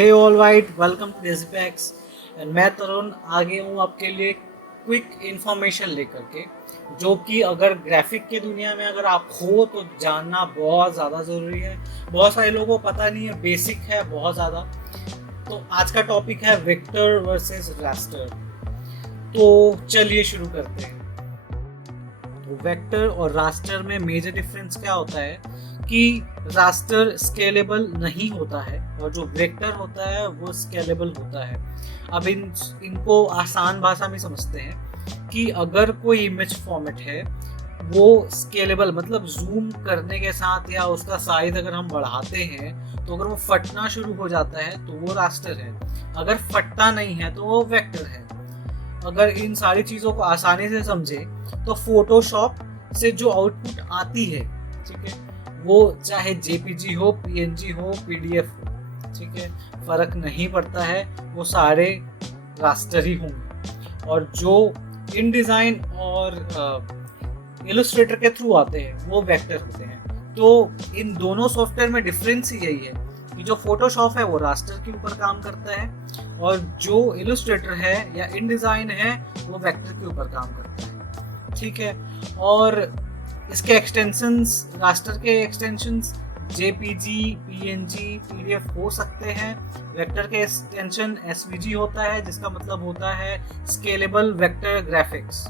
Hey all right, welcome to डेज़ीपैक्स। And मैं तरुण आगे हूँ आपके लिए क्विक इन्फॉर्मेशन लेकर के, जो कि अगर ग्राफिक की दुनिया में अगर आप हो तो जानना बहुत ज़्यादा ज़रूरी है। बहुत सारे लोगों को पता नहीं है, बेसिक है बहुत ज़्यादा। तो आज का टॉपिक है वेक्टर वर्सेस रास्टर। तो चलिए शुरू करते हैं। वेक्टर और रास्टर में मेजर डिफरेंस क्या होता है कि रास्टर स्केलेबल नहीं होता है और जो वेक्टर होता है वो स्केलेबल होता है। अब इनको आसान भाषा में समझते हैं कि अगर कोई इमेज फॉर्मेट है वो स्केलेबल मतलब जूम करने के साथ या उसका साइज अगर हम बढ़ाते हैं तो अगर वो फटना शुरू हो जाता है तो वो रास्टर है, अगर फटता नहीं है तो वो वेक्टर है। अगर इन सारी चीज़ों को आसानी से समझे तो फोटोशॉप से जो आउटपुट आती है, ठीक है, वो चाहे जेपीजी हो, पीएनजी हो, पीडीएफ हो, ठीक है, फर्क नहीं पड़ता है, वो सारे रास्टर ही होंगे। और जो इन डिज़ाइन और इलस्ट्रेटर के थ्रू आते हैं वो वेक्टर होते हैं। तो इन दोनों सॉफ्टवेयर में डिफरेंस ही यही है कि जो फोटोशॉप है वो रास्टर के ऊपर काम करता है और जो इलस्ट्रेटर है या इन डिज़ाइन है वो वेक्टर के ऊपर काम करता है, ठीक है। और इसके एक्सटेंशंस, रास्टर के एक्सटेंशंस जेपीजी, पीएनजी, पीडीएफ हो सकते हैं। वेक्टर के एक्सटेंशन एसवीजी होता है, जिसका मतलब होता है स्केलेबल वेक्टर ग्राफिक्स,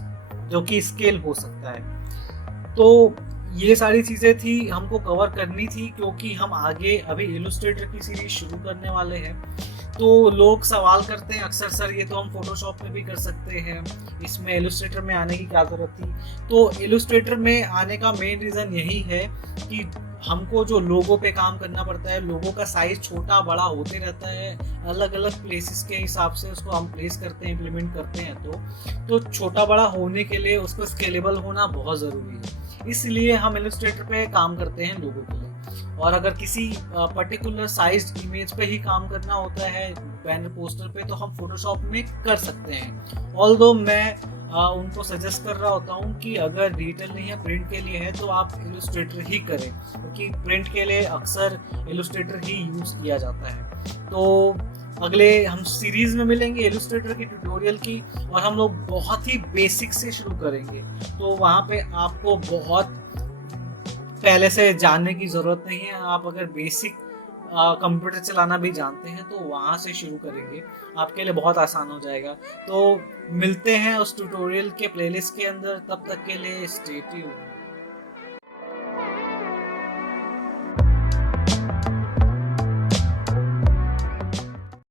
जो कि स्केल हो सकता है। तो ये सारी चीज़ें थी हमको कवर करनी थी, क्योंकि हम आगे अभी इलस्ट्रेटर की सीरीज शुरू करने वाले हैं। तो लोग सवाल करते हैं अक्सर, सर ये तो हम फोटोशॉप में भी कर सकते हैं, इसमें इलस्ट्रेटर में आने की क्या ज़रूरत थी। तो इलस्ट्रेटर में आने का मेन रीज़न यही है कि हमको जो लोगों पे काम करना पड़ता है, लोगों का साइज छोटा बड़ा होते रहता है, अलग अलग प्लेसेस के हिसाब से उसको हम प्लेस करते हैं, इम्प्लीमेंट करते हैं। तो छोटा बड़ा होने के लिए उसको स्केलेबल होना बहुत ज़रूरी है, इसलिए हम इलस्ट्रेटर पे काम करते हैं लोगों के लिए। और अगर किसी पर्टिकुलर साइज इमेज पे ही काम करना होता है, बैनर पोस्टर पे, तो हम फोटोशॉप में कर सकते हैं। ऑल्दो मैं उनको सजेस्ट कर रहा होता हूँ कि अगर डिजिटल नहीं है, प्रिंट के लिए है, तो आप इलस्ट्रेटर ही करें, क्योंकि प्रिंट के लिए अक्सर इलस्ट्रेटर ही यूज़ किया जाता है। तो अगले हम सीरीज में मिलेंगे इलस्ट्रेटर की ट्यूटोरियल की, और हम लोग बहुत ही बेसिक से शुरू करेंगे। तो वहाँ पे आपको बहुत पहले से जानने की ज़रूरत नहीं है। आप अगर बेसिक कंप्यूटर चलाना भी जानते हैं तो वहाँ से शुरू करेंगे, आपके लिए बहुत आसान हो जाएगा। तो मिलते हैं उस ट्यूटोरियल के प्लेलिस्ट के अंदर, तब तक के लिए स्टे ट्यून्ड।